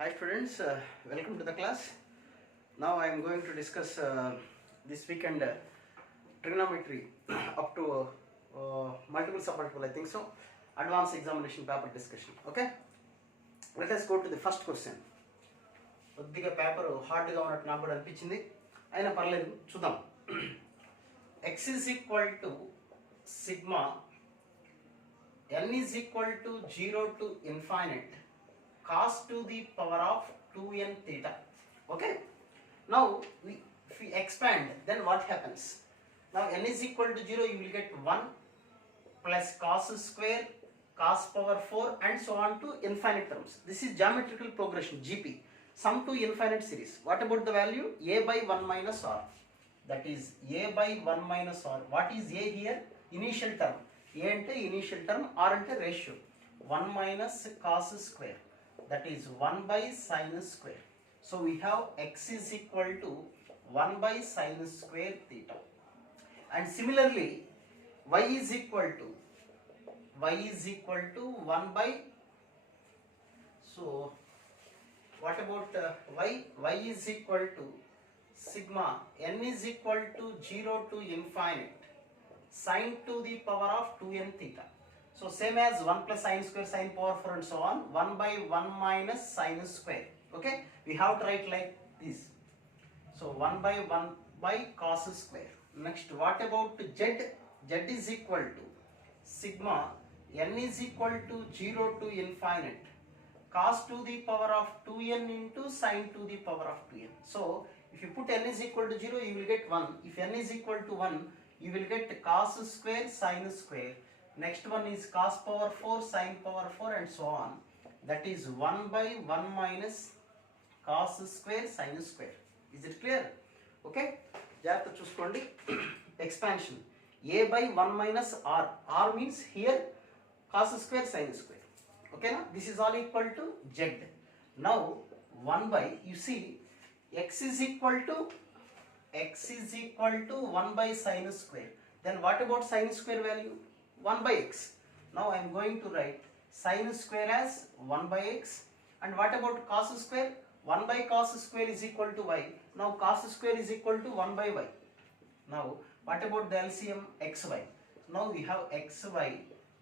Hi students, welcome to the class. Now I am going to discuss this weekend trigonometry up to multiple submultiple, I think so, advanced examination paper discussion. Okay, let us go to the first question. కొద్దిగా paper హార్డ్గా ఉన్నట్టు నాకు కూడా అనిపించింది, అయినా పర్లేదు చూద్దాం. x is equal to sigma n is equal to 0 to infinite cos to the power of 2n theta. Okay, now if we expand, then what happens? Now n is equal to 0, you will get 1 plus cos square cos power 4 and so on to infinite terms. This is geometrical progression, GP, sum to infinite series. What about the value? A by 1 minus r, that is a by 1 minus r. What is a here? Initial term. A ante initial term, r ante ratio. 1 minus cos square, that is 1 by sin square. So we have x is equal to 1 by sin square theta. And similarly y is equal to 1 by, so what about y? Y is equal to sigma n is equal to 0 to infinite sin to the power of 2n theta. So same as 1 plus sin square sin power 4 and so on, 1 by 1 minus sin square. Okay, we have to write like this. So 1 by 1 by cos square. Next, what about z? Z is equal to sigma n is equal to 0 to infinite cos to the power of 2n into sin to the power of 2n. So if you put n is equal to 0, you will get 1. If n is equal to 1, you will get cos square sin square. Next one is cos power 4 sin power 4 and so on. That is 1 by 1 minus cos square sin square. Is it clear? Okay, జాగ్రత్త చూసుకోండి. Expansion, a by 1 minus r. R means here cos square sin square. Okay, now this is all equal to z. Now 1 by, you see, x is equal to 1 by sin square. Then what about sin square value? 1 by x. Now I am going to write sin square as 1 by x. And what about cos square? 1 by cos square is equal to y. Now cos square is equal to 1 by y. Now what about the LCM? Xy. Now we have xy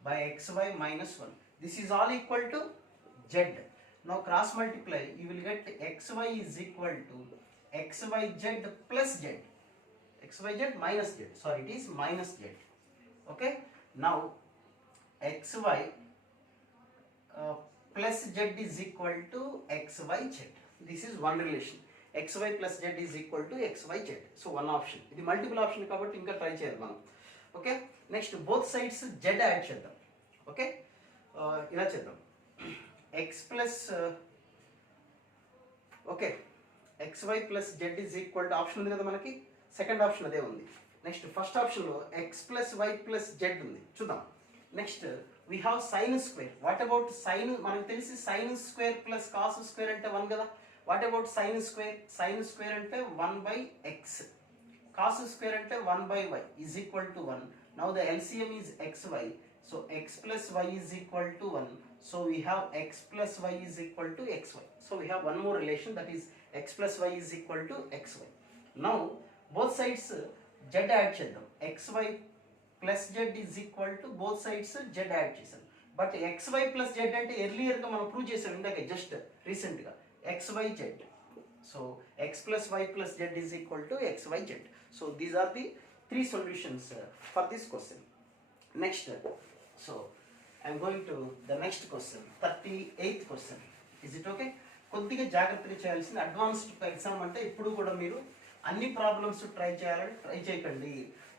by xy minus 1. This is all equal to z. Now cross multiply, you will get xy is equal to xyz plus z. Xyz minus z. Sorry, it is minus z. Okay. Now xy plus z is equal to xyz. This is one relation. xy plus z is equal to xyz. So one option. ఇది multiple option కాబట్టి ఇంకా try చేయాలి మనం. Okay, next both sides z add చేద్దాం. Okay, ఇలా చేద్దాం. x plus okay xy plus z is equal to option ఉంది కదా మనకి, సెకండ్ ఆప్షన్ అదే ఉంది. నెక్స్ట్ ఫస్ట్ ఆప్షన్లో x plus y plus z ఉంది, చూద్దాం. Next we have sine square. What about sine? మనకు తెలిసి sine square plus cos square అంటే 1 కదా. What about sine square? Sine square అంటే 1 బై ఎక్స్, కాస్ స్క్వేర్ అంటే 1 by y is equal to 1. Now the LCM is xy. So x plus y is equal to 1. So we have x plus y is equal to xy. So we have one more relation, that is x plus y is equal to xy. Now both sides z add చేద్దాం. xy plus z is equal to both sides z add చేసాం. But xy plus z అంటే ఎర్లియర్గా మనం prove చేసాం ఇందాక, just రీసెంట్గా xyz. So x plus y plus z is equal to xyz. So these are the three solutions for this question. Next, so I'm going to the next question, 38th question. Is it okay? కొద్దిగా జాగ్రత్తగా చేయాల్సింది. Advanced exam అంటే ఇప్పుడు కూడా మీరు అన్ని problems try చేయాలని try చేయకండి.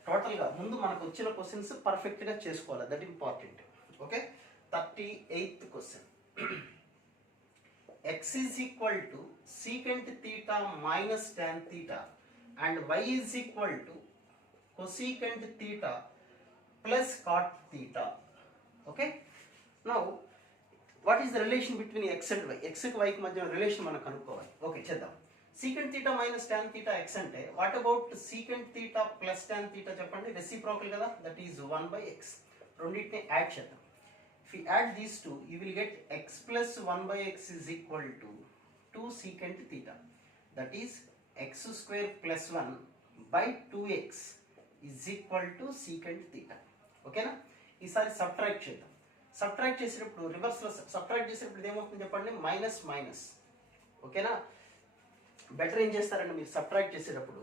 టోటల్గా ముందు మనకు వచ్చిన క్వశ్చన్స్ పర్ఫెక్ట్గా చేసుకోవాలి, that important. Okay, 38th question. x is equal to secant theta minus tan theta and y is equal to cosecant theta plus cot theta. Okay, now what is the relation between x and y? x కి y కి మధ్య relation మనం కనుక్కోవాలి. Okay, చేద్దాం. secant theta minus tan theta x అంటే what about secant theta plus tan theta చెప్పండి, reciprocal కదా, that is 1 by x. రెండింటిని యాడ్ చేద్దాం. If you add these two, you will get x plus 1 by x is equal to 2 secant theta. That is x square plus 1 by 2x is equal to secant theta. ఓకేనా? ఈసారి subtract చేద్దాం. Subtract చేసేటప్పుడు రివర్స్లో subtract చేసేటప్పుడు ఏమవుతుంది చెప్పండి, minus minus. ఓకేనా? Better ఏం చేస్తారండి మీరు సబ్ట్రాక్ట్ చేసేటప్పుడు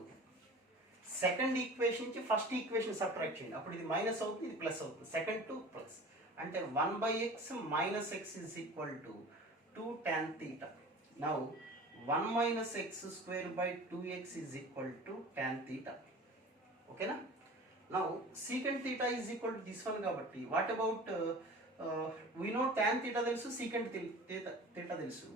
సెకండ్ ఈక్వేషన్ నుంచి ఫస్ట్ ఈక్వేషన్ సబ్ట్రాక్ట్ చేయండి. అప్పుడు ఇది మైనస్ అవుతుంది, ఇది ప్లస్ అవుతుంది. సెకండ్ టు ప్లస్ అంటే 1/x minus x is equal to 2 tan theta. Now 1 minus x square by 2x is equal to tan theta. Okay na? Now secant theta is equal to this one kabatti. What about we know tan theta telusu, secant theta telusu.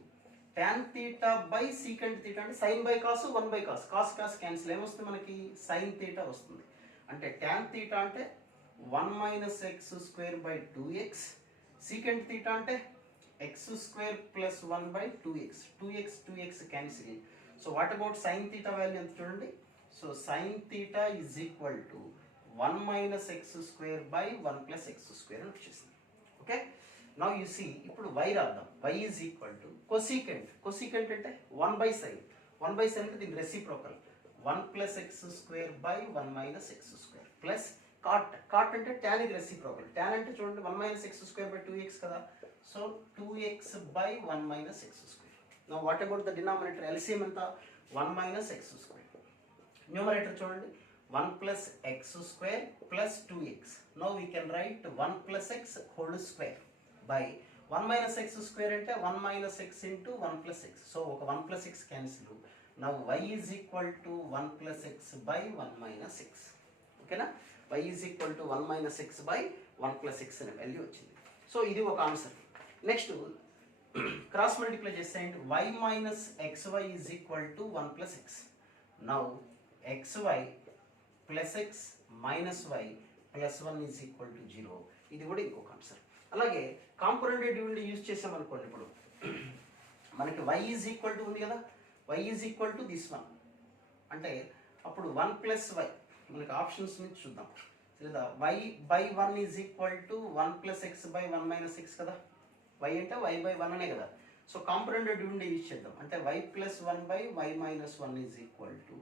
Tan theta by secant theta అంటే sin by cos 1 by cos. Cos cos cancel ఏమొస్తుంది మనకి, sin theta వస్తుంది. అంటే tan theta అంటే 1 minus x square by 2x. Secant theta అంటే x square plus 1 by 2x. 2x cancel. So what about sin theta value ఎంత చూడండి. So sin theta is equal to 1 minus x square by 1 plus x square అని వచ్చేసింది. Okay, now you see ఇప్పుడు y రాద్దాం. y is equal to cosecant. cosecant అంటే 1 by sin. 1 by sin అంటే దీని reciprocal 1 plus x square by 1 minus x square plus cot. cot అంటే tan ఇది reciprocal. tan అంటే చూడండి 1 minus x square by 2x కదా. So 2x by 1 minus x square. Now what about the denominator? LCM ఎంత, 1 minus x square. Numerator చూడండి 1 plus x square plus 2x. Now we can write 1 plus x whole square by 1 minus x square అంటే 1 minus x into 1 plus x. So ఒక 1 plus x cancel. Now y is equal to 1 plus x by 1 minus x. ఓకేనా? y is equal to 1 minus x by 1 plus x అనే value వచ్చింది. So ఇది ఒక answer. Next cross multiply చేస్తే y minus xy is equal to 1 plus x. Now xy plus x minus y plus 1 is equal to 0. ఇది కూడా ఇంకొక answer. అలాగే component division use చేసామనుకోండి, ఇప్పుడు మనకి y is equal to ఉంది కదా, y is equal to this one అంటే అప్పుడు 1 plus y మనకి ఆప్షన్స్ నుంచి చూద్దాం. లేదా y by 1 is equal to 1 plus x by 1 minus x కదా. y అంటే y by 1 అనే కదా. సో కాంపోనెంట్ డివిజన్ యూజ్ చేద్దాం. అంటే y plus 1 by y minus 1 is equal to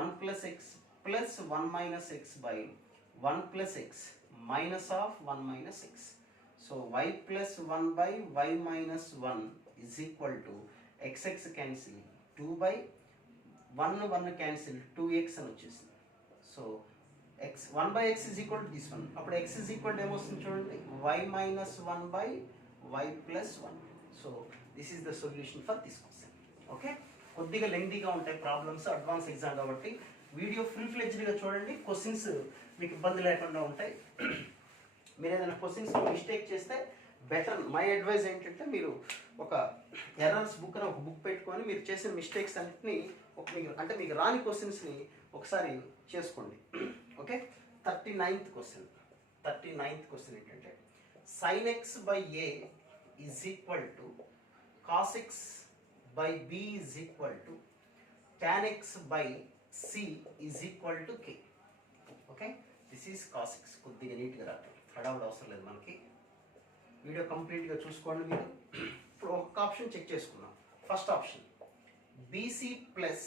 1 plus x plus 1 minus x by 1 plus x minus of 1 minus x. So y plus 1 by y minus 1 is equal to x cancel 2 by 1 cancel 2x అని వచ్చేసింది. So x 1 by x is equal to this one. అప్పుడు x is equal to ఏమొస్తుంది చూడండి, y minus 1 by y plus 1. So this is the solution for this question. Okay, కొద్దిగా లెంగ్తీగా ఉంటాయి problems, advance exam కాబట్టి video full ఫ్లెడ్జ్డ్గా చూడండి. Questions మీకు ఇబ్బంది లేకుండా ఉంటాయి. మీరు ఏదైనా క్వశ్చన్స్ మిస్టేక్ చేస్తే బెటర్, మై అడ్వైజ్ ఏంటంటే మీరు ఒక ఎర్రర్స్ బుక్ అని ఒక బుక్ పెట్టుకొని మీరు చేసిన మిస్టేక్స్ అన్నింటినీ అంటే మీకు రాని క్వశ్చన్స్ని ఒకసారి చేసుకోండి. Okay, 39th question. 39th question ఏంటంటే sin x by a is equal to cos x by b is equal to tan x by c is equal to k. Okay, this is cos x. కొద్దిగా నీట్గా రాదు, హడావుడు అవసరం లేదు మనకి. Video కంప్లీట్గా చూసుకోండి మీరు. ఇప్పుడు ఒక్క ఆప్షన్ చెక్ చేసుకుందాం. First option bc plus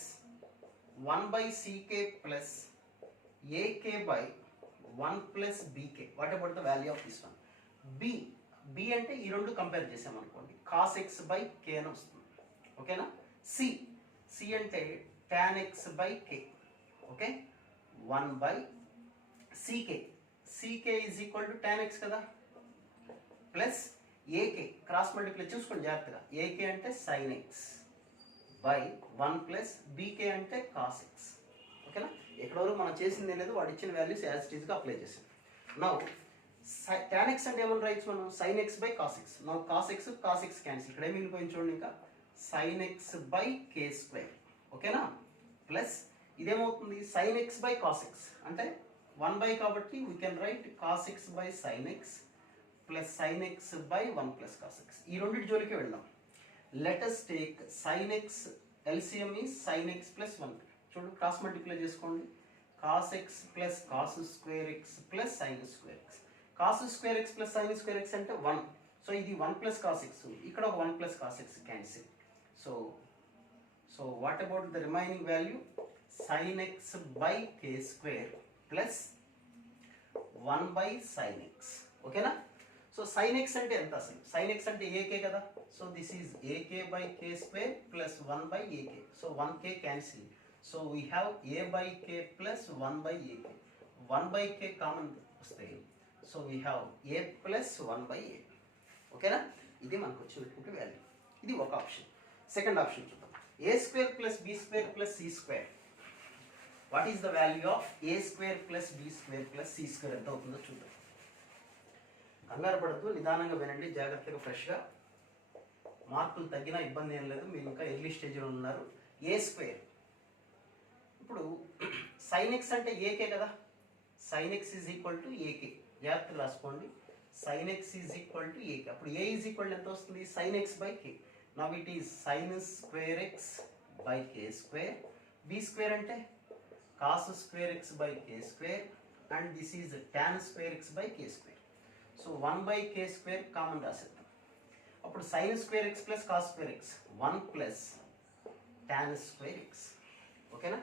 1/ck plus ak by 1 plus bk. What about the value of this one? b అంటే ఈ రెండు కంపేర్ చేసామనుకోండి, cos x by k అని వస్తుంది. ఓకేనా? c అంటే tan x by k. Okay, 1/ck. ck is equal to tan x కదా, plus ak cross multiply చూసుకోండి జాగ్రత్తగా. ak అంటే sin x by 1 plus bk అంటే cos x. ఓకేనా? ఎక్కడవరకు మనం చేసింది లేదు, వాడు ఇచ్చిన వాల్యూస్ యాజ్ ఇట్ ఈస్గా అప్లై చేసాం. నౌ tan x అంటే ఏమని రాయొచ్చు మనం, sin x by cos x. Now cos x cancel. ఇక్కడ ఏమి మిగిలిపోయింది చూడండి, ఇంకా sin x by k square. ఓకేనా? ప్లస్ ఇదేమవుతుంది sin x by cos x అంటే 1 కాబట్టి we can write cos x by sin x plus sin x by 1 plus cos x. ఈ రెండింటి జోలికి వెళ్దాం. Let us take sin x, LCM is sin x plus 1. చూడు, cross multiply చేసుకోండి. cos x plus cos square x plus sin square x. cos square x plus sin square x అంటే 1. So ఇది 1 plus cos x, ఇక్కడ ఒక 1 plus cos x cancel. So so what about the remaining value? sin x by k square plus 1 by sin x. ఓకేనా? So sin x అంటే ఎంత అసలు? sin x అంటే ak కదా. So this is ak by k square plus 1 by ak. So 1k cancel. So we have a by k plus 1 by ak. 1 by k common వస్తాయి. So we have a plus 1 by a. ఓకేనా? ఇది మనకు వచ్చినటువంటి value. ఇది ఒక option. Second option చూద్దాం. a square plus b square plus c square. What is the value of a square plus b square plus c square ఎంత అవుతుందో చూద్దాం. కంగారు పడుతూ నిదానంగా వినండి, జాగ్రత్తగా ఫ్రెష్గా. మార్కులు తగ్గినా ఇబ్బంది ఏం లేదు, మీరు ఇంకా ఎర్లీ స్టేజ్లో ఉన్నారు. a స్క్వేర్, ఇప్పుడు sin x అంటే ak కదా. sin x is equal to ak. జాగ్రత్తగా రాసుకోండి. sin x is equal to ak. అప్పుడు a ఈజ్ ఈక్వల్ ఎంత వస్తుంది? sin x by k. Now it is sin square x by k square. b square అంటే cos square x by k square, and this is tan square x by k square. So 1 by k square common రాసేద్దాం. అప్పుడు sin square x plus cos square x 1 plus tan square x. ఓకేనా?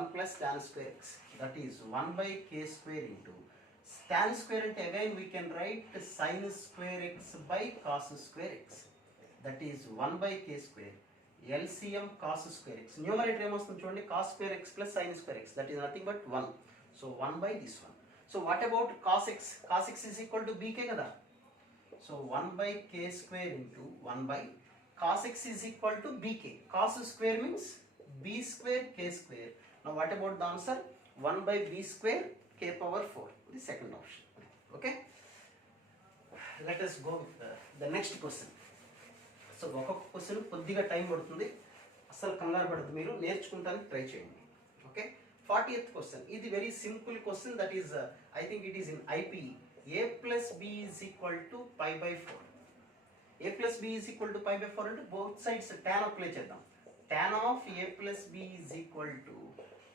1 plus tan square x, that is 1 by k square into tan square అంటే again we can write sin square x by cos square x, that is 1 by k square LCM cos square x. Numerator ఏమొస్తుంది చూడండి, cos square x plus sin square x, that is nothing but 1. So 1 by this one. So what about cos x? Cos x is equal to bk kada. So 1 by k square into 1 by cos x is equal to bk. Cos square means b square k square. Now what about the answer? 1 by b square k power 4. The second option. Okay. Let us go with the next question. So ఒక్కొక్క question కొద్దిగా time పడుతుంది, అస్సలు కంగారు పడుతుంది, మీరు నేర్చుకుంటానికి try చేయండి. Okay. 40th question. ఇది very simple question, that is I think it is in IP. a plus b is equal to pi by 4. a plus b is equal to pi by 4 అంటే both sides tan apply చేద్దాం. tan of a plus b is equal to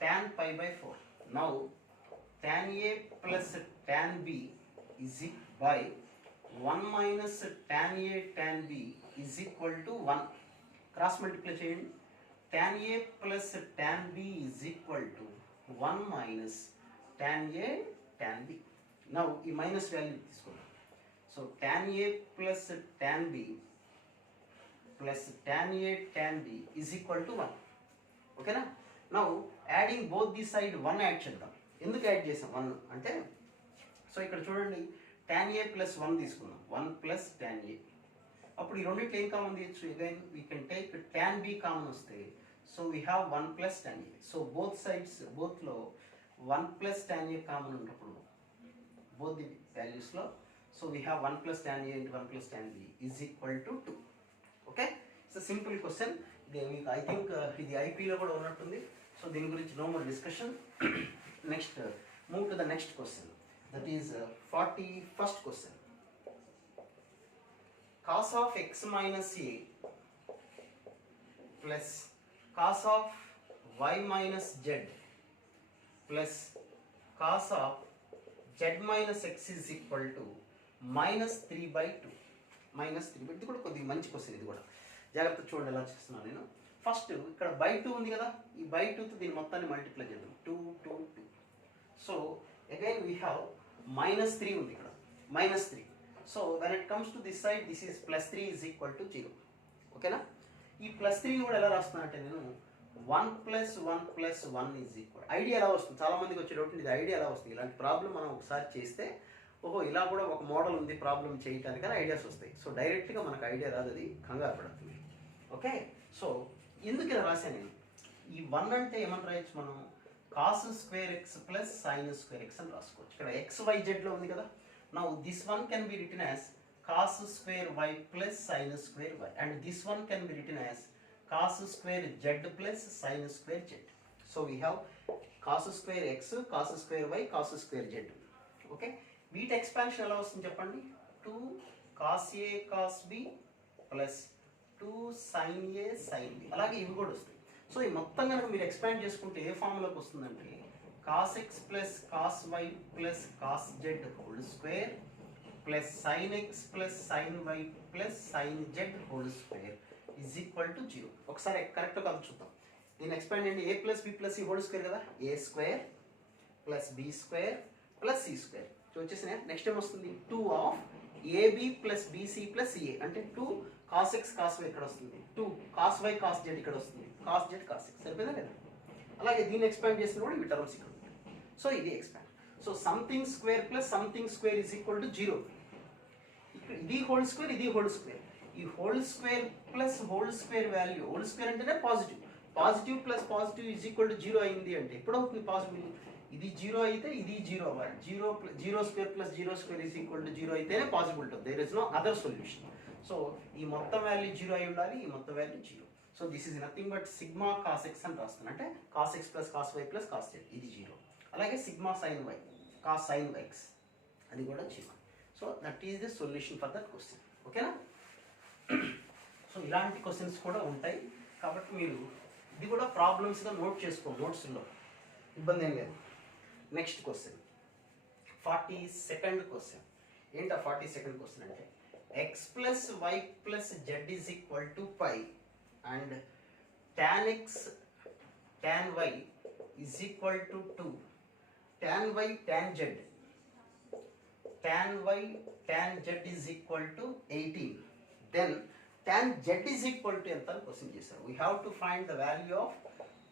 tan pi by 4. Now tan a plus tan b is by 1 minus tan a tan b is equal to 1. Cross multiply చేయండి. tan a plus tan b is equal to 1 minus tan a tan b. Now ఈ minus value తీసుకుందాం. So tan a plus tan b plus tan a tan b is equal to 1. ఓకేనా? Now adding both the side 1 add చేద్దాం. ఎందుకు add చేసాం 1 అంటే, so ఇక్కడ చూడండి tan a plus 1 తీసుకుందాం. 1 plus tan a. అప్పుడు ఈ రెండింటిలో ఏం కామన్ తీయచ్చు? Again we can take tan b common వస్తే, so we have 1 plus tan a. So both sides, బోత్లో 1 plus tan a కామన్ ఉన్నప్పుడు బోత్ ది వాల్యూస్లో, so we have 1 plus tan a into 1 plus tan b is equal to 2. Okay. It's simple question. ఇది మీకు I think ఇది ఐపీలో కూడా ఉన్నట్టుంది. So దీని గురించి no more discussion. Next move to the next question, that is 41st question. cos of x minus a plus cos of y minus z plus cos of z minus x is equal to minus 3 by 2. Minus 3 ఇది కూడా కొద్దిగా మంచి question. ఇది కూడా జాగ్రత్త చూడండి ఎలా చేస్తున్నాను నేను. ఫస్ట్ ఇక్కడ బై 2 ఉంది కదా, ఈ బై 2తో దీని మొత్తాన్ని మల్టిప్లై చేద్దాం. 2 2 2. So again we have minus 3 ఉంది ఇక్కడ, minus 3. So when it comes to this side, this is plus 3 is equal to 0. ఓకేనా? ఈ ప్లస్ 3 కూడా ఎలా రాస్తున్నానంటే నేను 1 plus 1 plus 1 is equal. Idea ఎలా వస్తుంది? చాలా మందికి వచ్చే డౌట్, ఇది ఐడియా ఎలా వస్తుంది? ఇలాంటి ప్రాబ్లం మనం ఒకసారి చేస్తే, ఓహో ఇలా కూడా ఒక మోడల్ ఉంది ప్రాబ్లం చేయడానికి అని ఐడియాస్ వస్తాయి. సో డైరెక్ట్గా మనకు ఐడియా రాదు, అది కంగారు పడుతుంది. ఓకే. సో ఎందుకు ఇలా రాశాను నేను? ఈ 1 అంటే ఏమని రాయొచ్చు మనం? cos square x plus sin square x అని రాసుకోవచ్చు. ఇక్కడ xyzలో ఉంది కదా. Now this one can be written as cos square y plus sin square y, and this one can be written as cos square z plus sin square z. So we have cos square x, cos square y, cos square z. Okay. వీటి expansion ఎలా వస్తుంది చెప్పండి? 2 cos a cos b plus 2 sin a sin b. అలాగే ఇవి కూడా వస్తాయి. So ఈ మొత్తం కనుక మీరు ఎక్స్పాండ్ చేసుకుంటే ఏ ఫార్ములాకి వస్తుందంటే cos x plus cos y plus cos z whole square plus sin x plus sin y plus sin z whole square is equal to 0. ఒకసారి కరెక్ట్ కాదు చూద్దాం. దీన్ని ఎక్స్పాండ్ చేయండి. a ప్లస్ బి ప్లస్ ఈ whole square కదా, A square plus B square plus C square వచ్చేసిన. Next ఏం వస్తుంది, 2 of AB plus BC plus A అంటే 2 కాస్ ఎక్స్ కాస్ వై ఇక్కడ వస్తుంది, 2 కాస్ వై కాస్ జెడ్ ఇక్కడ వస్తుంది, కాస్ జెడ్ కాస్ ఎక్స్ సరిపోయిందా లేదా. అలాగే దీన్ని ఎక్స్పాండ్ చేసిన కూడా ఇవి టర్మ్స్ ఇక్కడ ఉంటాయి. సో ఇది expand. So something square plus something square is equal to 0. ఇది హోల్ స్క్వేర్, ఇది హోల్ స్క్వేర్. ఈ whole square plus whole square value, whole square అంటేనే positive, positive plus positive is equal to 0 అయింది అంటే ఎప్పుడు అవుతుంది పాజిటివ్. ఇది 0 అయితే ఇది 0 అవ్వాలి. 0 square plus 0 square is equal to 0 అయితేనే పాజిబుల్ ఉంటుంది. There is no other solution. So ఈ మొత్తం వాల్యూ 0 అయి ఉండాలి, ఈ మొత్తం value 0. So this is nothing but sigma cos x అని రాస్తాను. అంటే cos x plus cos y plus cos z ఇది 0. అలాగే sigma sin y cos sin వైక్స్ అది కూడా 0. So that is the solution for that question. ఓకేనా. సో ఇలాంటి క్వశ్చన్స్ కూడా ఉంటాయి కాబట్టి మీరు ఇది కూడా ప్రాబ్లమ్స్గా నోట్ చేసుకోండి, నోట్స్లో ఇబ్బంది ఏం లేదు. Next question 42nd question. ఏంటా 42nd క్వశ్చన్ అంటే x plus y plus z is equal to pi and tan x tan y is equal to 2, tan y tan z tan y tan z is equal to 18. Then tan z is equal to ఎంత అని question చేశారు. we have to find the value of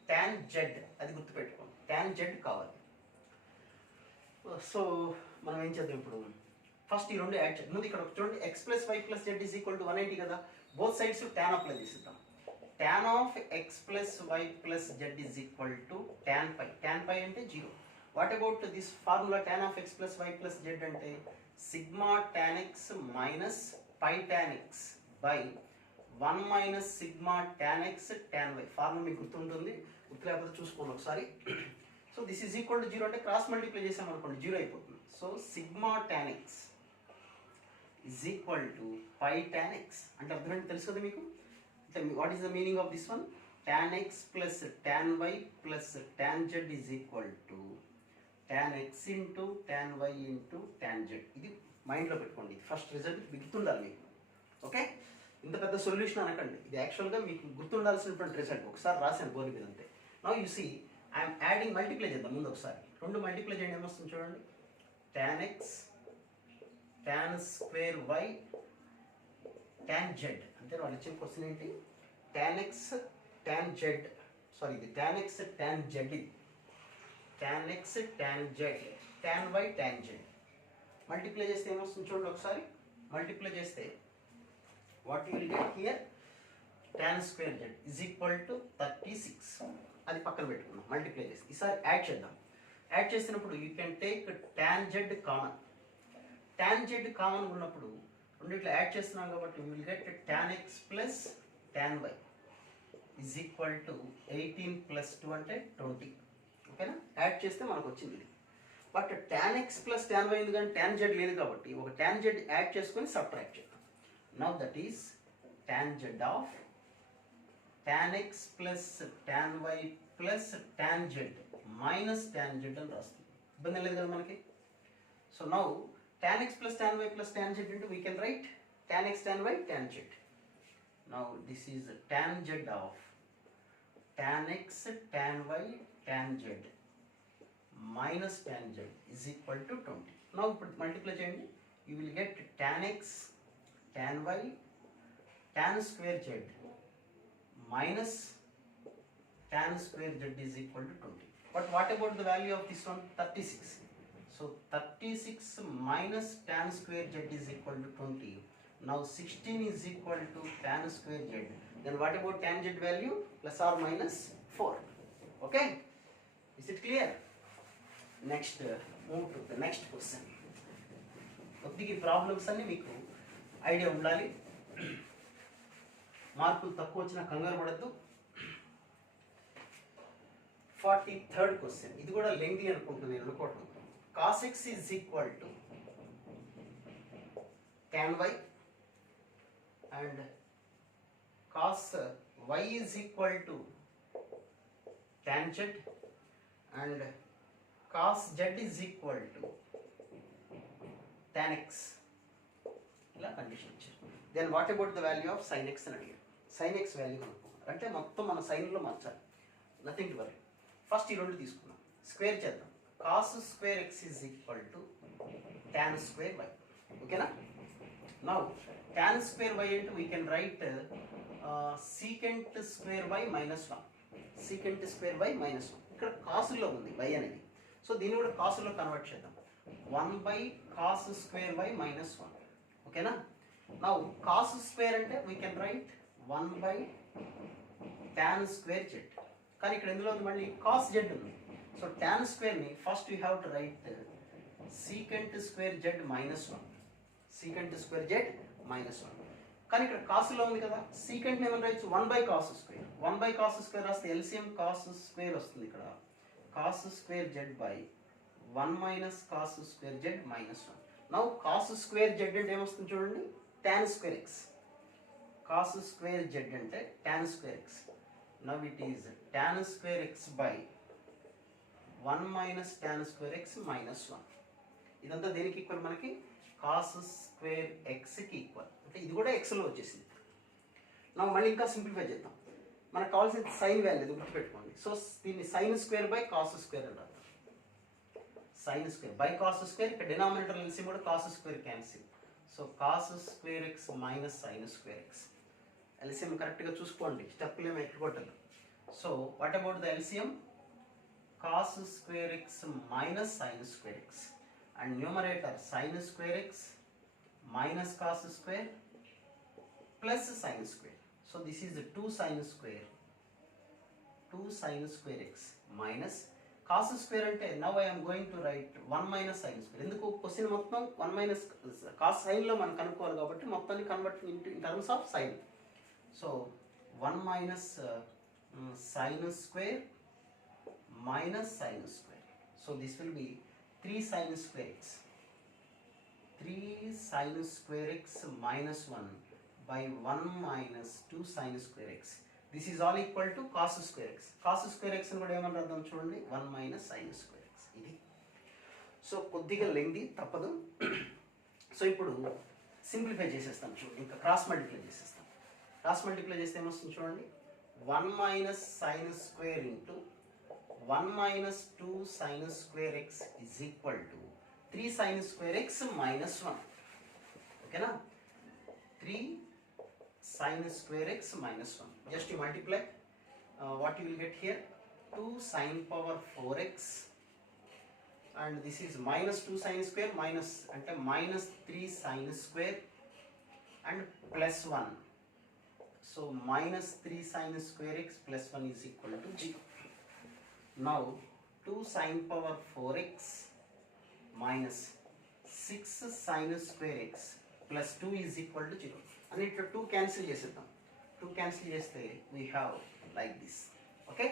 tan z. అది గుర్తుపెట్టుకోండి, tan z కావాలి. So మనం ఏం చేద్దాం ఇప్పుడు, ఫస్ట్ ఈ రెండు యాడ్ చేద్దాం. ముందు ఇక్కడ చూడండి, x plus y plus z is equal to 180 కదా, బోత్ సైడ్స్ tan అప్లై చేసిద్దాం. tan of x plus y plus z is equal to tan pi. tan pi అంటే 0. What about this formula tan of x plus y plus z అంటే sigma tan x minus pi tan x by 1 minus sigma tan x tan y. Formula మీకు గుర్తుంటుంది, గుర్తు లేకపోతే చూసుకోండి ఒకసారి. So this is equal to 0 అంటే cross multiply చేసాం అనుకోండి 0 అయిపోతుంది. So sigma tan x is equal to pi tan x అంటే అర్థం ఏంటి తెలుసు కదా మీకు. అంటే what is the meaning of this one, tan x plus tan y plus tan z is equal to tan x into tan y into tan z. ఇది మైండ్లో పెట్టుకోండి, ఫస్ట్ రిజల్ట్ గుర్తుండాలి మీకు. ఓకే, ఇంత పెద్ద సొల్యూషన్ అనకండి, ఇది యాక్చువల్గా మీకు గుర్తుండాల్సినటువంటి రిజల్ట్. ఒకసారి రాశాను బోర్డు మీద అంతే. Now you see I'm adding, multiply చేద్దాం ముందు ఒకసారి. రెండు మల్టిప్లై చేయండి ఏమొస్తుంది చూడండి, tan x tan square y tan z. అంటే వాళ్ళు ఇచ్చిన క్వశ్చన్ ఏంటి, tan x tan z, sorry ఇది tan x tan z, ఇది tan x tan z tan y tan z. Multiply చేస్తే ఏమొస్తుంది చూడండి ఒకసారి. మల్టిప్లై చేస్తే what you will get here, tan square z is equal to 36. అది పక్కన పెట్టుకున్నాం మల్టిప్లై చేసి. ఈసారి యాడ్ చేద్దాం. యాడ్ చేసినప్పుడు you can take tan z common. tan z common ఉన్నప్పుడు రెండిట్లో యాడ్ చేస్తున్నాం కాబట్టి you will get tan x plus tan y is equal to 18 plus 2 అంటే 20. ఓకేనా, యాడ్ చేస్తే మనకు వచ్చింది ఇది. But tan x plus tan y ఎందుకంటే tan z లేదు కాబట్టి ఒక tan z యాడ్ చేసుకొని సబ్ట్రాక్ట్ చేద్దాం. Now that is tan z of tan x plus tan y plus tan z minus tan z అని రాస్తుంది. ఇబ్బంది లేదు కదా మనకి. So now tan x plus tan y plus tan z into V can right tan x tan y tan z. Now this is tan z of tan x tan y tan z minus tan z is equal to 20. Now multiply చేయండి, you will get tan x tan y tan square z minus tan square z is equal to 20. But what about the value of this one, 36? So 36 minus tan square z is equal to 20. Now 16 is equal to tan square z. Then what about tan z value, plus or minus 4. Okay, is it clear? Next, move to the next question. కొద్దిగా problems అన్ని మీకు idea ఉండాలి, మార్కులు తక్కువ వచ్చినా కంగారు పడద్దు. 43rd question, ఇది కూడా లెంగ్తీ అనుకుంటున్నాను నేను అనుకోవటం. cos x is equal to tan y and cos y is equal to tan z and cos z is equal to tan x. ఇలా కండిషన్ ఇచ్చారు. Then what about the value of sin x అని అడిగారు. Sin x value కనుక్కోమన్నారు. అంటే మొత్తం మన సైన్లో మార్చాలి. Nothing to worry. First ఈ రెండు తీసుకున్నాం, స్క్వేర్ చేద్దాం. Cos square x is equal to tan square y. ఓకేనా? నౌ ట్యాన్ స్క్వేర్ వై అంటే we can write secant square by -1. Secant square by -1. ఇక్కడ కాసుల్లో ఉంది వై అనేది. సో దీన్ని కూడా కాసుల్లో కన్వర్ట్ చేద్దాం. 1/cos square by -1. ఓకేనా? నౌ కాస్ స్క్వేర్ అంటే we can write 1/tan square z. కానీ ఇక్కడ ఎందులో ఉంది మళ్ళీ కాస్ జెడ్ ఉంది. సో ట్యాన్ స్క్వేర్ని first you have to write secant square z -1. Secant square z -1. కానీ ఇక్కడ కాసులో ఉంది కదా, సీకెంట్ ఏమని రాయొచ్చు 1/cos స్క్వేర్. 1/cos స్క్వేర్ రాస్తే ఎల్సిఎం కాస్ స్క్వేర్ వస్తుంది. ఇక్కడ cos square z by 1 - cos square z -1. Now cos square z అంటే ఏమొస్తుంది చూడండి, tan square x. Cos square z అంటే tan square x. Now it is tan square x by 1 - tan square x -1. ఇదంతా దేనికి equal మనకి? Cos square ఎక్స్కి equal. అంటే ఇది కూడా ఎక్స్లో వచ్చేసింది. నా మళ్ళీ ఇంకా సింప్లిఫై చేద్దాం. మనకు కావాల్సిన సైన్ వాల్యూ గుర్తుపెట్టుకోండి. సో దీన్ని sin square by cos square అంటారు. Sin square by cos square, ఇక్కడ డినామినేటర్ ఎల్సిఎం కూడా cos square cancel. So cos square x minus sin square x. LCM కరెక్ట్గా చూసుకోండి, స్టెప్లు ఏమి ఎక్కగొట్టాలి. So what about the LCM? Cos square x minus sin square x and numerator sin square x minus cos square plus sin square. So this is 2 sin square, 2 sin square x minus cos square అంటే now I'm going to write 1 - sin square. ఎందుకు? Question మొత్తం 1 - cos సైన్లో మనం కనుక్కోవాలి కాబట్టి మొత్తాన్ని convert in terms of sin. So 1 - sin square minus sin square. So this will be 3 sin square x. 3 sin square x -1 by 1 - 2 sin square x. This is all equal to cos square x. Cos square X అని కూడా ఏమని రాద్దాం చూడండి, 1 - sin square X. ఇది so కొద్దిగా lengthy, తప్పదు. So ఇప్పుడు simplify చేసేస్తాం చూడండి, ఇంకా క్రాస్ మల్టిప్లై చేసేస్తాం. క్రాస్ మల్టిప్లై చేస్తే ఏమొస్తుంది చూడండి, 1 - sin square into 1 - 2 sin square x is equal to 3 sin square x -1. ఓకేనా? 3 sin square x -1. Just you multiply. What you will get here? 2 sin power 4x and this is -2 sin square minus ante -3 sin square and plus 1. So -3 sin square x plus 1 is equal to 0. Now 2 sin power 4x minus 6 sin square x plus 2 is equal to 0. And it 2 cancel చేసేద్దాం. 2 cancel చేస్తే we have like this. Okay?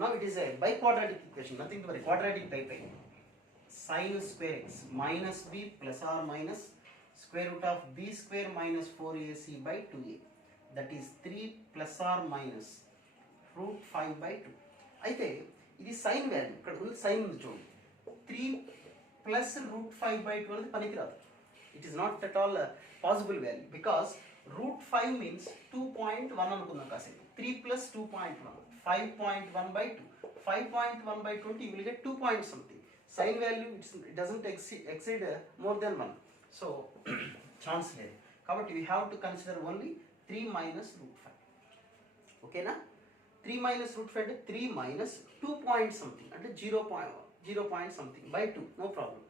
Now it is a biquadratic equation, nothing to worry, quadratic type. Sin square x minus b plus or minus square root of b square minus 4ac by 2a. That is 3 plus or minus root 5 by 2. అయితే ఇది sign value, ఇక్కడ ఉంది sign ఉంది చూడండి. 3 plus root 5 by 2 అనేది పనికిరాదు. It is not at all a possible value because root 5 means 2.1 అనుకుందాం కాసేపు. 3 plus 2.1, 5.1 by 2. 5.1 by 20 you will get 2 point something. Sin value it doesn't exceed more than 1. So chance లేదు. కాబట్టి we have to consider only 3 minus root 5. ఓకేనా? 3 minus root 5 అంటే 3 minus 2 point something అంటే 0 point something by 2. No problem.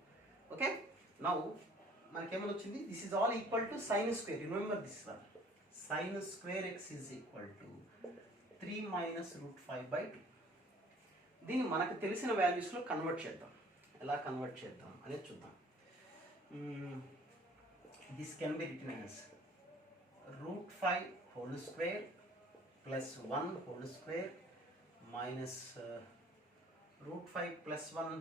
Okay? Now మనకేమని వచ్చింది, this is all equal to sine square. Remember this one, sign square x is equal to 3 minus root 5 by 2. దీన్ని మనకు తెలిసిన వాల్యూస్లో convert చేద్దాం. ఎలా convert చేద్దాం అనేది చూద్దాం. This can be written as root 5 whole square plus 1 whole square minus root 5 plus 1.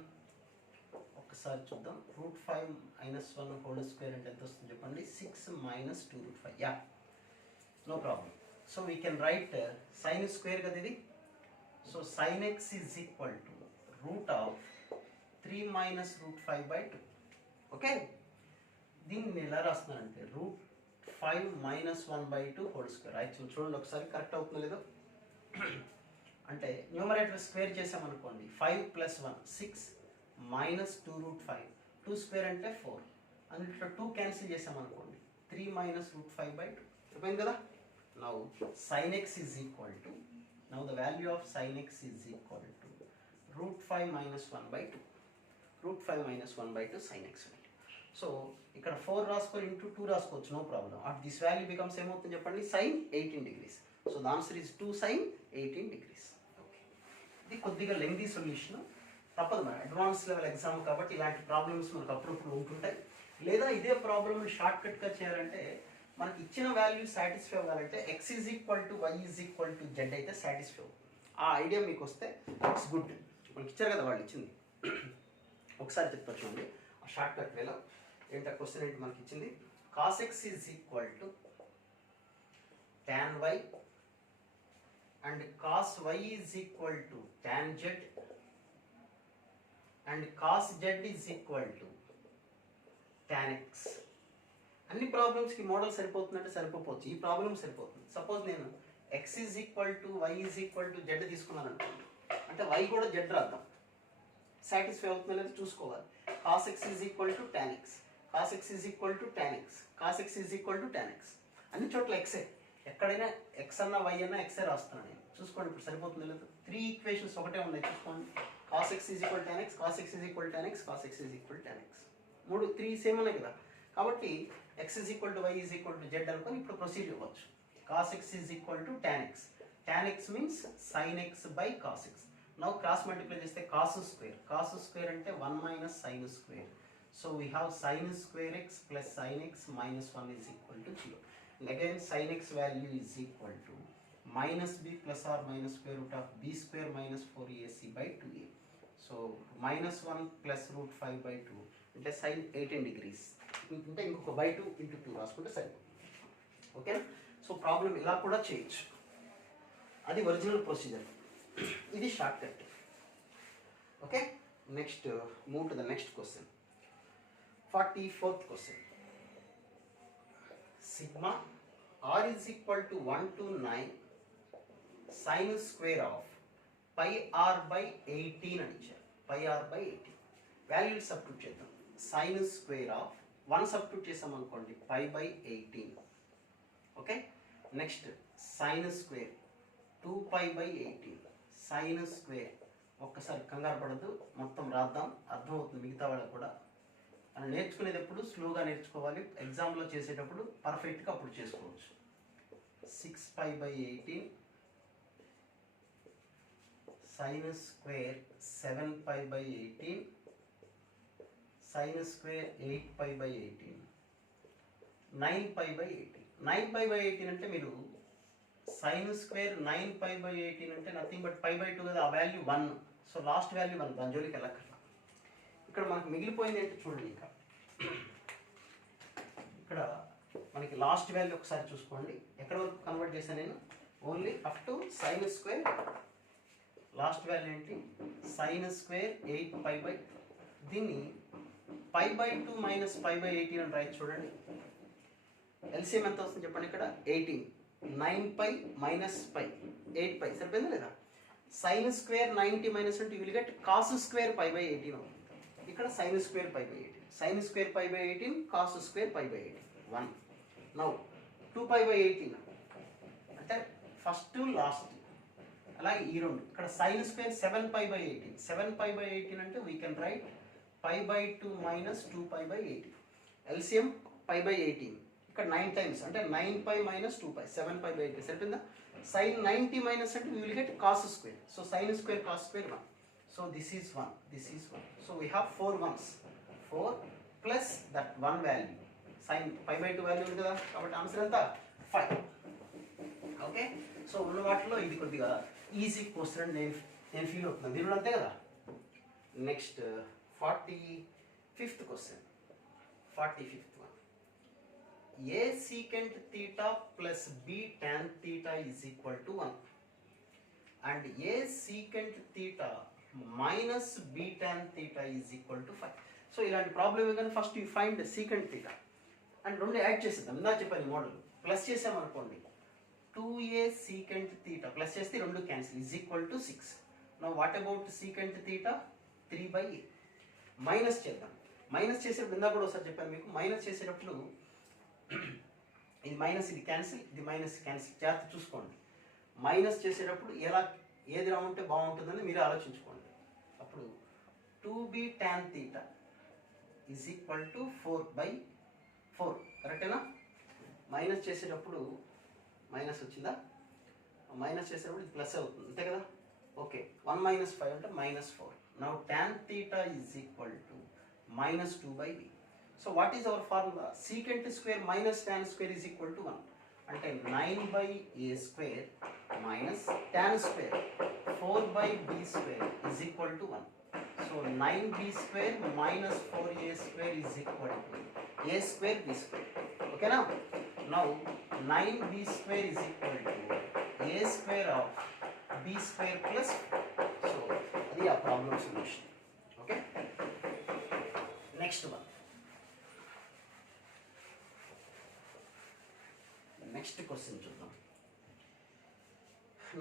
ఒకసారి చూద్దాం. రూట్ 5 - 1 హోల్ స్క్వేర్ అంటే ఎంత వస్తుంది చెప్పండి, 6 minus 2 root 5. Yeah, no problem. So we can write sin square కదా ఇది. So sin x is equal to root of 3 minus root 5 by 2. Okay? దీన్ని ఎలా రాస్తున్నానంటే root 5 minus 1/2 whole square. Actual చూడండి ఒకసారి కరెక్ట్ అవుతుందో లేదో. అంటే న్యూమరేటర్ స్క్వేర్ చేసామనుకోండి 5 + 1 6 minus 2√5 2 స్క్వేర్ అంటే 4 అందులో 2 క్యాన్సిల్ చేసామనుకోండి 3 minus √5/2 అయిపోయింది కదా. Now sin x is equal to, now the value of sin x is equal to √5 minus 1/2 √5 minus 1/2 sin x. So ఇక్కడ 4 రాసుకొని ఇంటూ 2 రాసుకోవచ్చు, no problem. At this value becomes ఏమవుతుంది చెప్పండి, sin 18 degrees. So the answer is 2 sin 18 degrees. Okay, ఇది కొద్దిగా lengthy solution, తప్పదు మరి advance level exam కాబట్టి ఇలాంటి ప్రాబ్లమ్స్ మనకు అప్పుడప్పుడు ఉంటుంటాయి. లేదా ఇదే ప్రాబ్లమ్ షార్ట్ కట్గా చేయాలంటే మనకి ఇచ్చిన వాల్యూ సాటిస్ఫై అవ్వాలంటే x is equal to y is equal to z అయితే సాటిస్ఫై అవుతుంది. ఆ ఐడియా మీకు వస్తే ఇట్స్ గుడ్. మనకి ఇచ్చారు కదా వాళ్ళు ఇచ్చింది, ఒకసారి చెప్తా చూడండి ఆ షార్ట్ కట్ వేలో ఏంటో క్వశ్చన్ ఏంటి మనకి ఇచ్చింది. cos x is equal to tan y and cos y is equal to tan z and cos z is equal to tan x. అన్ని ప్రాబ్లమ్స్కి మోడల్ సరిపోతుందంటే సరిపోవచ్చు, ఈ ప్రాబ్లం సరిపోతుంది. సపోజ్ నేను x is equal to y is equal to z తీసుకున్నాను అనుకోండి, అంటే y కూడా z రాద్దాం, satisfy అవుతుందో లేదో చూసుకోవాలి. cos x is equal to tan x, cos x is equal to tan x, cos x is equal to tan x. అన్ని చోట్ల ఎక్సే, ఎక్కడైనా x అన్నా y అన్నా ఎక్సే రాస్తున్నాను నేను. చూసుకోండి ఇప్పుడు సరిపోతుందో లేదో. 3 ఈక్వేషన్స్ ఒకటే ఉన్నాయి చూసుకోండి. cos x is equal tan x, cos x is equal tan x, cos x is equal tan x. 3 same ఉన్నాయి కదా. కాబట్టి x is equal to y is equal to z అనుకొని ఇప్పుడు ప్రొసీడ్ అవ్వచ్చు. cos x is equal to tan x, tan x means sin x by cos x. Now cross multiply చేస్తే cos square, cos square అంటే 1 minus sin square. So we have sin square x plus sin x minus 1 is equal to 0. And again sin x value is equal to minus b plus or minus square root of b square minus 4ac by 2a. So minus 1 plus √5/2 అంటే sin 18 degrees. అంటే ఇంకొక by 2 into 2 రాసుకుంటే సరిపోతుంది. ఓకేనా. So problem ఇలా కూడా చేయొచ్చు, అది ఒరిజినల్ ప్రొసీజర్, ఇది shortcut. Okay, next move to the next question. 44th question. Sigma r is equal to 1 to 9 sin square of pi r by 18 అని ఇచ్చారు. Pi r by 18 value substitute చేద్దాం. sin square of 1 substitute చేసాం అనుకోండి pi by 18. Okay, next sin square 2π by 18 sin square. ఒక్కసారి కంగారు పడద్దు, మొత్తం రాద్దాం, అర్థమవుతుంది మిగతా వాళ్ళకు కూడా. మనం నేర్చుకునేది ఎప్పుడు స్లోగా నేర్చుకోవాలి, ఎగ్జామ్లో చేసేటప్పుడు పర్ఫెక్ట్గా అప్పుడు చేసుకోవచ్చు. 6π by 18 sin square 7π by 18 sin square 8π by 18 9π by 18. 9π by 18 అంటే మీరు sin స్క్వేర్ 9π బై 18 అంటే నథింగ్ బట్ π/2 కదా, ఆ వాల్యూ 1. సో లాస్ట్ వాల్యూ 1, దాని జోలికి వెళ్ళక్కర్లా. ఇక్కడ మనకు మిగిలిపోయింది ఏంటో చూడండి. ఇంకా ఇక్కడ మనకి లాస్ట్ వాల్యూ ఒకసారి చూసుకోండి. ఎక్కడ వరకు కన్వర్ట్ చేశాను నేను, only up to sin square. Last value ఏంటి, sin స్క్వేర్ 8π బై, దీన్ని π/2 మైనస్ π/18 అని రాయొచ్చు చూడండి. ఎల్సిఎం ఎంత వస్తుంది చెప్పండి. ఇక్కడ 18, 9π మైనస్ π 8π సరిపోయిందా లేదా. sin స్క్వేర్ 90 మైనస్ అంటే you will get cos square π/18 అవుతుంది. ఇక్కడ sin square π/18, sin square π/18, cos square π/18 1. Now 2π/18 అంటే ఫస్ట్ లాస్ట్, అలాగే ఈ రెండు. ఇక్కడ sin స్క్వేర్ 7π/18, 7π/18 అంటే we can write π/2 minus 2π/18. LCM π/18, ఇక్కడ 9 టైమ్స్ అంటే 9π మైనస్ 2π 7π/18 సరిపోయిందా. sin 90 మైనస్ అంటే you will get cos square. So sin square cos square 1. So this is 1, this is 1. So we have 4 1s, 4 plus that 1 value sin π/2 value ఉంది కదా, కాబట్టి answer ఎంత 5. Okay, so ఉన్న వాటిలో ఇది కొద్దిగా ఈజీ క్వశ్చన్ అని నేను ఫీల్ అవుతున్నాను. దీనిలో అంతే కదా. Next 45th question. 45th one. A secant theta plus B tan theta is equal to 1 and A secant theta minus B tan theta is equal to 5. So ఇలాంటి ప్రాబ్లమ్ కానీ first you find secant theta. And రెండు add చేసేద్దాం. ఇందా చెప్పాను model plus చేసామనుకోండి 2a secant theta plus చేస్తే రెండు cancel is equal to 6. Now what about secant theta 3/a. Minus చేద్దాం. మైనస్ చేసేటప్పుడు ఇందా కూడా ఒకసారి చెప్పాను మీకు, మైనస్ చేసేటప్పుడు ఇది మైనస్ ఇది క్యాన్సిల్, ఇది మైనస్ క్యాన్సిల్, జాగ్రత్త చూసుకోండి. మైనస్ చేసేటప్పుడు ఏది ఉంటే బాగుంటుందని మీరు ఆలోచించుకోండి. అప్పుడు 2b tan theta is equal to 4/4. కరెక్టేనా? మైనస్ చేసేటప్పుడు మైనస్ వచ్చిందా? మైనస్ చేసేటప్పుడు ఇది ప్లస్ అవుతుంది అంతే కదా? ఓకే, 1 - 5 అంటే -4. Now tan theta is equal to -2/b. So what is our formula? secant square minus tan square is equal to 1. అంటే 9/a² minus tan square 4/b² is equal to 1. So 9b² minus 4a² is equal to a² b². ఓకేనా? Now 9b² is equal to a² of b² plus. So అది ఆ problem solution. Okay, next one. Next question చూద్దాం.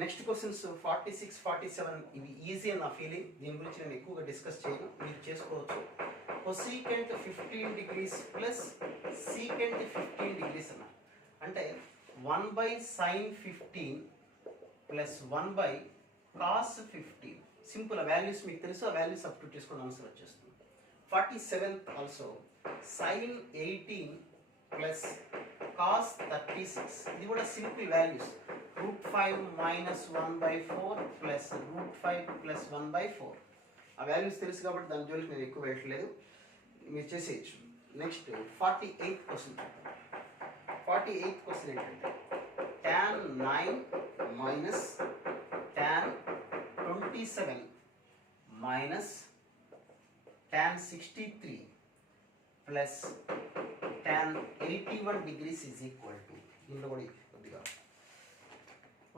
Next questions 46, 47 ఇవి easy అని నా feeling. దీని గురించి నేను ఎక్కువగా డిస్కస్ చేయను, మీరు చేసుకోవచ్చు. cosecant 15 degrees plus secant 15 degrees అన్న అంటే 1/sin 15 ప్లస్ 1/cos 15. సింపుల్, ఆ వాల్యూస్ మీకు తెలుసు, ఆ వాల్యూస్ సబ్స్టిట్యూట్ చేసుకుని ఆన్సర్ వచ్చేస్తుంది. 47th also sin 18 plus cos 36. ఇది కూడా సింపుల్ వాల్యూస్. √5 - 1/4 plus √5 plus 1/4. ఆ వాల్యూస్ తెలుసు కాబట్టి దాని జోలికి నేను ఎక్కువ వెళ్ళట్లేదు, మీరు చేసేయచ్చు. Next 48th question. 48th question ఏంటంటే tan 9 minus tan 27 minus tan 63 plus tan 81 degrees is equal to. దీనిలో కూడా కొద్దిగా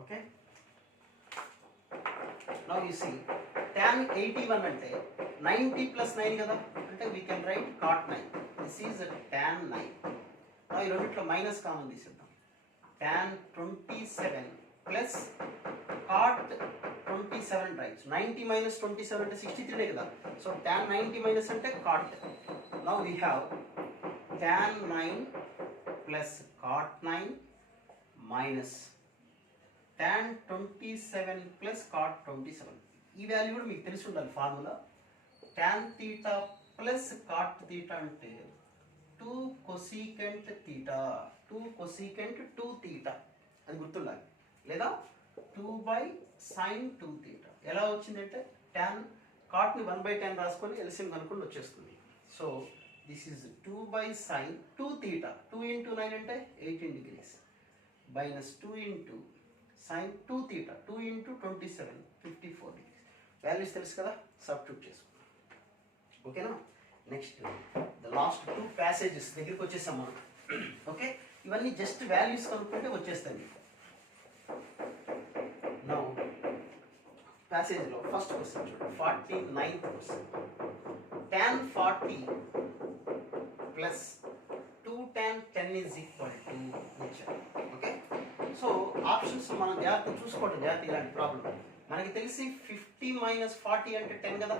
okay. Now you see tan 81 అంటే 90 plus 9 కదా, అంటే we can write cot 9. This is tan 9. నౌ ఈ రెండిట్లో మైనస్ కామన్ తీసేద్దాం. tan 27 plus cot 27 right. 90 - 27 అంటే 63 కదా. సో tan 90 మైనస్ అంటే cot. Now we have tan 9 plus cot 9 minus tan 27 plus cot 27. ఈ వాల్యూ కూడా మీకు తెలిసి ఉండాలి formula. tan theta plus cot theta అంటే 2 cosecant theta, 2 cosecant 2 theta అది గుర్తుండాలి. లేదా 2/sin 2 theta. ఎలా వచ్చిందంటే tan cotని 1/tan రాసుకొని ఎల్సిఎం కనుక్కొని వచ్చేస్తుంది. So this is 2/sin 2 theta. 2 × 9 అంటే 18 degrees minus 2 × sin 2 theta. 2 × 27 54 degrees. Values తెలుసు కదా, సబ్స్టిట్యూట్ చేసుకుందాం. ఓకేనా? నెక్స్ట్ ద లాస్ట్ 2 ప్యాసేజెస్ దగ్గరికి వచ్చేసాం మనం. ఓకే, ఇవన్నీ జస్ట్ వాల్యూస్ కనుక్కుంటే వచ్చేస్తాయి మీకు. నౌ ప్యాసేజ్లో ఫస్ట్ క్వశ్చన్ చూడండి, 49th question. tan 40 plus 2 tan 10 is equal to ఇచ్చారు. ఓకే, సో ఆప్షన్స్ మనం జాగ్రత్త చూసుకోవడం, జాగ్రత్త ఇలాంటి ప్రాబ్లం. మనకి తెలిసి 50 - 40 అంటే 10 కదా.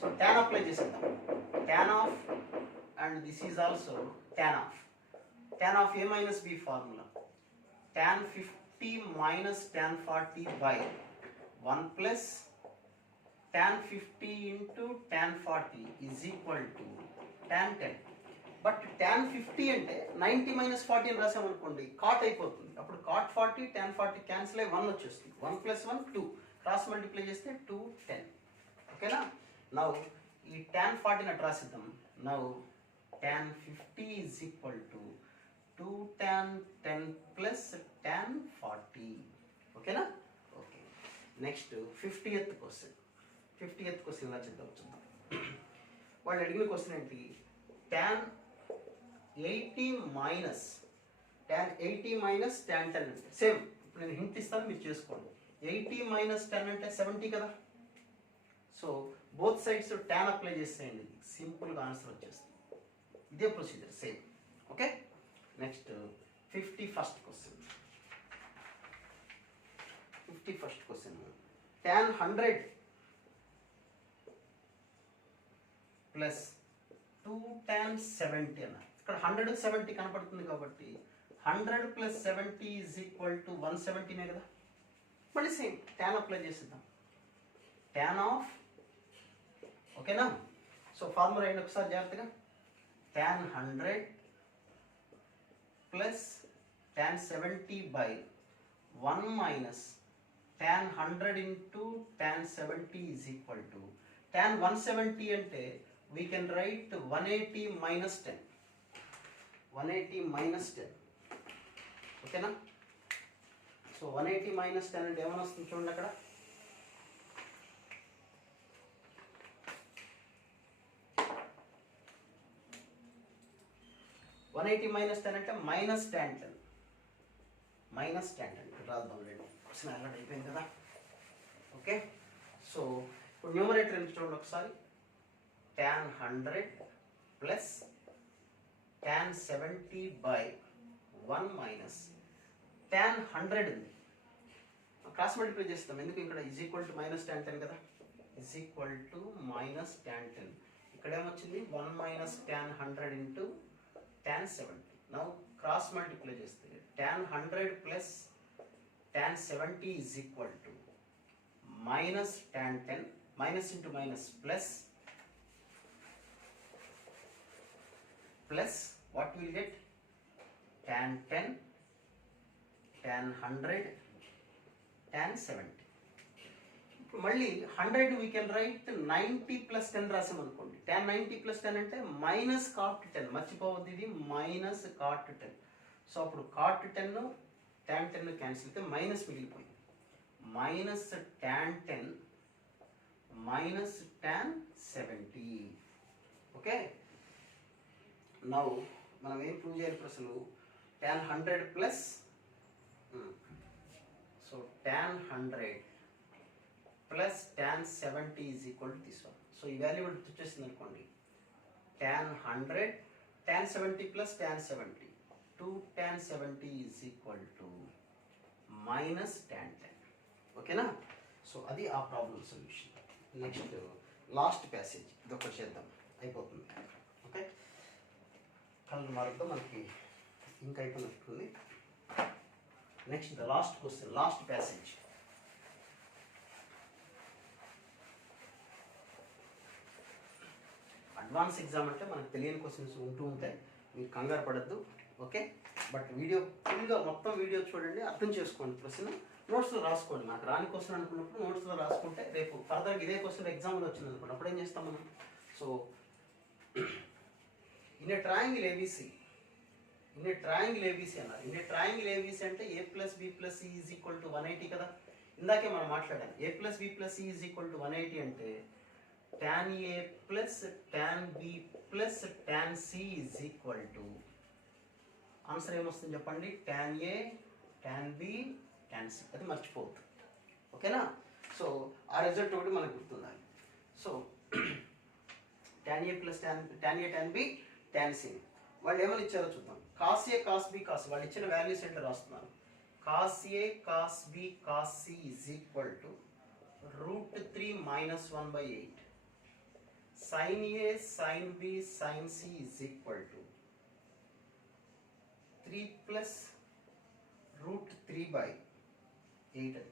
సో tan అప్లై చేసేద్దాం. tan of and this is also tan of. tan of a - b formula. tan 50 - tan 40 by 1 plus tan 50 × tan 40 is equal to tan 10. But tan 50 అంటే 90 - 40 అని రాసామనుకోండి, కాట్ అయిపోతుంది. అప్పుడు cot 40 tan 40 క్యాన్సిల్ అయ్యి 1 వచ్చేస్తుంది. 1 + 1 2 cross multiply చేస్తే 2 10. ఓకేనా? Now ఈ tan 40 అటు రాసిద్దాం. Now tan 50 is equal to 2 tan 10 plus tan 40. ఓకేనా? Okay, next 50th question. 50th question ఇలా చూద్దాం. వాళ్ళు అడిగిన క్వశ్చన్ ఏంటి? tan 80 మైనస్ tan 10 అంటే సేమ్. ఇప్పుడు నేను హింట్ ఇస్తాను, మీరు చేసుకోండి. 80 - 10 అంటే 70 కదా. So both sides tan apply చేసేయండి, సింపుల్గా ఆన్సర్ వచ్చేస్తుంది. ఇదే procedure same. Okay. Next 51st question. 51st question tan 100 plus 2 tan 70 అన్న. ఇక్కడ 100 70 కనపడుతుంది కాబట్టి 100 ప్లస్ 70 ఈజ్ ఈక్వల్ టు 170నే కదా. మళ్ళీ సేమ్ ట్యాన్ అప్లై చేసిద్దాం. ట్యాన్ ఆఫ్, ఓకేనా. సో ఫార్ములా ఏంటి ఒకసారి జాగ్రత్తగా. tan 100 plus tan 70 by 1 minus tan 100 into tan 70 is equal to tan 170 అంటే we can write 180 minus 10. 180 minus 10, ఓకేనా. సో 180 మైనస్ 10 అంటే ఏమైనా వస్తుంది చూడండి అక్కడ. -180 మైనస్ 10 అంటే మైనస్ tan 10. మైనస్ tan 10 రాద్దాం రెండు. క్వశ్చన్ అలర్ట్ అయిపోయింది కదా. ఓకే. సో ఇప్పుడు న్యూమరేటర్ ఎంత చూడండి ఒకసారి. tan 100 plus tan 70 by 1 minus tan 100 ఉంది. క్రాస్ మల్టిప్లై చేస్తాం, ఎందుకు ఇక్కడ is equal to minus tan 10 కదా. Is equal to minus tan 10. ఇక్కడ ఏమొచ్చింది 1 minus tan 100 into tan 70. Now cross multiply చేస్తే tan 100 plus tan 70 is equal to minus tan 10. Minus into minus plus plus what will get tan 10 tan 100 tan 70. ఇప్పుడు మళ్ళీ 100 we can write 90 plus 10 రాసాం అనుకోండి. tan 90 plus 10 అంటే minus cot 10. మర్చిపోవద్దు, ఇది minus cot 10. So అప్పుడు cot 10 tan 10 cancel అయితే minus మిగిలిపోయింది. Minus tan 10 minus tan 70. Okay. Now మనం ఏం ప్రూవ్ చేయాలి ఇప్పుడు అసలు. tan 100 plus so tan 100 plus tan 70 is equal to this one. So ఈ వాల్యూ కూడా వచ్చేసింది అనుకోండి. tan 100 tan 70 plus tan 70 2 tan 70 is equal to minus tan 10. ఓకేనా. సో అది ఆ problem solution. Next last passage, ఇది ఒకటి చేద్దాం, అయిపోతుంది. ఓకే. కళ్ళు మారుతో మనకి ఇంకా అయిపోయినట్టుంది. Next the last question, last passage. Advance exam అంటే మనకు తెలియని క్వశ్చన్స్ ఉంటూ ఉంటాయి, మీరు కంగారు పడద్దు. ఓకే. బట్ వీడియో ఫుల్గా మొత్తం వీడియో చూడండి, అర్థం చేసుకోండి. క్వశ్చన్ నోట్స్లో రాసుకోండి. నాకు రాని క్వశ్చన్ అనుకున్నప్పుడు నోట్స్లో రాసుకుంటే రేపు ఫర్దర్గా ఇదే క్వశ్చన్ ఎగ్జామ్లో వచ్చింది అనుకోండి, అప్పుడు ఏం చేస్తాం మనం. So in a triangle ABC, in a triangle ABC అన్నారు. ఇన్ ఏ ట్రయాంగిల్ ఏబీసీ అంటే A plus B plus C is equal to 180 కదా. ఇందాకే మనం మాట్లాడాం. A plus B plus C is equal to 180 అంటే tan A plus tan B plus tan C is equal to, answer ఏమొస్తుంది చెప్పండి, tan A tan B tan C. అది మర్చిపోవద్దు. ఓకేనా. సో ఆ రిజల్ట్ ఒకటి మనకు గుర్తుండాలి. సో tan A plus tan A tan B tan C. వాళ్ళు ఏమని ఇచ్చారో చూద్దాం. cos A cos B cos, వాళ్ళు ఇచ్చిన వాల్యూస్ ఏంటో రాస్తున్నాను. cos A cos B cos C is equal to √3 minus 1/8. sin A sin B sin C is equal to 3 plus √3/8 అని ఇచ్చారు.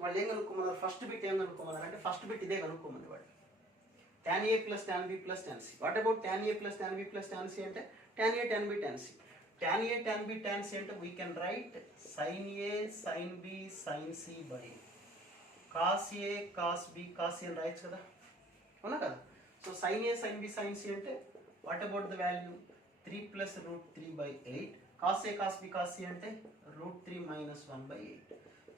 వాళ్ళు ఏం కనుక్కోమన్నారు, ఫస్ట్ బిట్ ఏం కనుక్కోమన్నారు అంటే ఫస్ట్ బిట్ ఇదే కనుక్కోమని వాళ్ళు. tan A plus tan B plus tan C. What about tan A plus tan B plus tan C అంటే tan A tan B tan C. tan A tan B tan C అంటే we can right sin A sin B sin C by cos A cos B cos C అని రాయొచ్చు కదా, అవునా కదా. So sin A sin B sin C అంటే what about the value 3 plus √3/8. cos A cos B cos C అంటే √3 minus 1/8.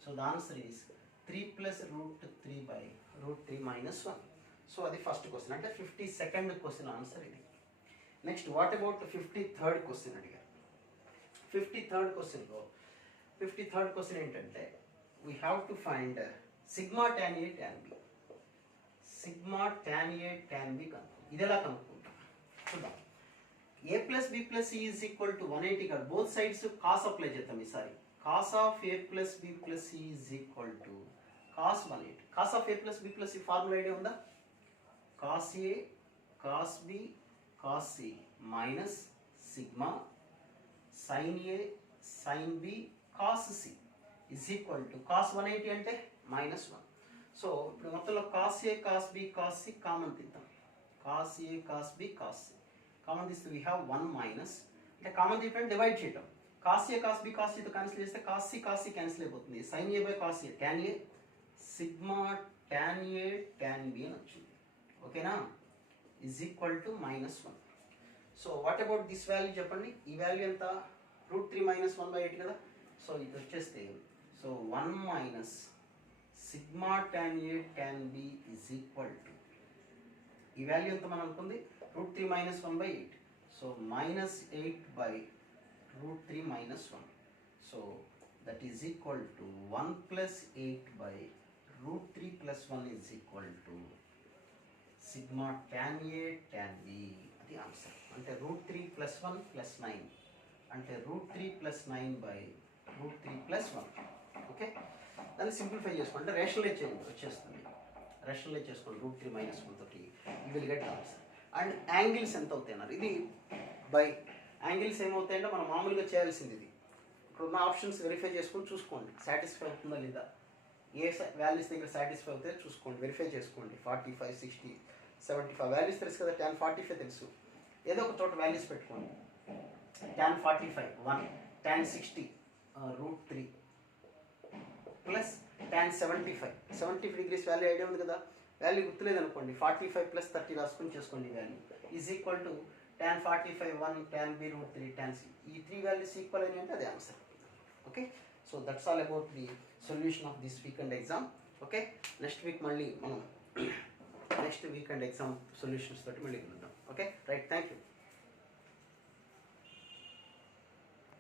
So the answer is 3 plus √3 minus 1. So అది first question, అంటే 52nd question answer ఇది. Next what about 53rd question అడిగారు. 53rd క్వశ్చన్లో 53rd question ఏంటంటే we have to find sigma tan A tan B. Sigma tan A tan B కనుక్కుంటాం. ఇది ఎలా కనుక్కుంటాం చూద్దాం. a plus b plus c is equal to 180 కాదు, both sides cos apply చేద్దాం ఈసారి. Cos of a plus b plus c is equal to cos 180. Cos of a plus b plus c formula idea ఉందా? cos a cos b cos c minus sigma sin a sin b cos c is equal to cos 180 అంటే minus 1. So ఇప్పుడు మొత్తంలో cos a cos b cos c common తీద్దాం. cos a cos b cos c common తీస్తే we have 1 minus, అంటే common తీయడం divide చేయటం. cos a cos b cos c తో cancel చేస్తే cos c క్యాన్సిల్ అయిపోతుంది. sin a by cos a tan a sigma tan a tan b అని వచ్చింది. ఓకేనా? Is equal to minus 1. So what about this value చెప్పండి. ఈ value ఎంత? √3 minus 1/8 కదా. సో ఇది వచ్చేస్తే so 1 minus sigma tan a tan b is equal to, ఈ వాల్యూ ఎంత మనం అనుకుంది? √3 minus 1/8. So minus 8/√3 minus 1. So that is equal to 1 plus 8/√3 plus 1 is equal to sigma tan a tan b. అది answer. అంటే √3 plus 1 plus 9 అంటే √3 plus 9/√3 plus 1. Okay, దాన్ని simplify చేసుకోండి, అంటే రేషనలైజ్ చేయండి, వచ్చేస్తుంది. రేషనలైజ్ చేసుకోండి √3 మైనస్ 1 తోటి, you will get answer. And angles ఎంత అవుతాయి అన్నారు. ఇది బై యాంగిల్స్ ఏమవుతాయంటే మనం మామూలుగా చేయాల్సింది ఇది. ఇప్పుడు ఉన్న ఆప్షన్స్ వెరిఫై చేసుకొని చూసుకోండి సాటిస్ఫై అవుతుందా లేదా, ఏ వాల్యూస్ దగ్గర సాటిస్ఫై అవుతాయో చూసుకోండి, వెరిఫై చేసుకోండి. 45 60 75 వాల్యూస్ తెలుసు కదా, tan 45 తెలుసు, ఏదో ఒక చోట వాల్యూస్ పెట్టుకోండి. tan 45 1, tan 60 √3 plus tan 75 degrees value idea ఉంది కదా. వాల్యూ గుర్తులేదు అనుకోండి, 45 ప్లస్ 30 రాసుకొని చేసుకోండి. Value is equal to tan 45 1 tan b √3 tan c. ఈ 3 వాల్యూస్ ఈక్వల్ అని అంటే అదే answer. Okay, so that's all about the solution of this weekend exam. Okay, next week మళ్ళీ మనం నెక్స్ట్ వీకెండ్ ఎగ్జామ్ సొల్యూషన్స్ తోటి మళ్ళీ కలుద్దాం. Okay right, thank you.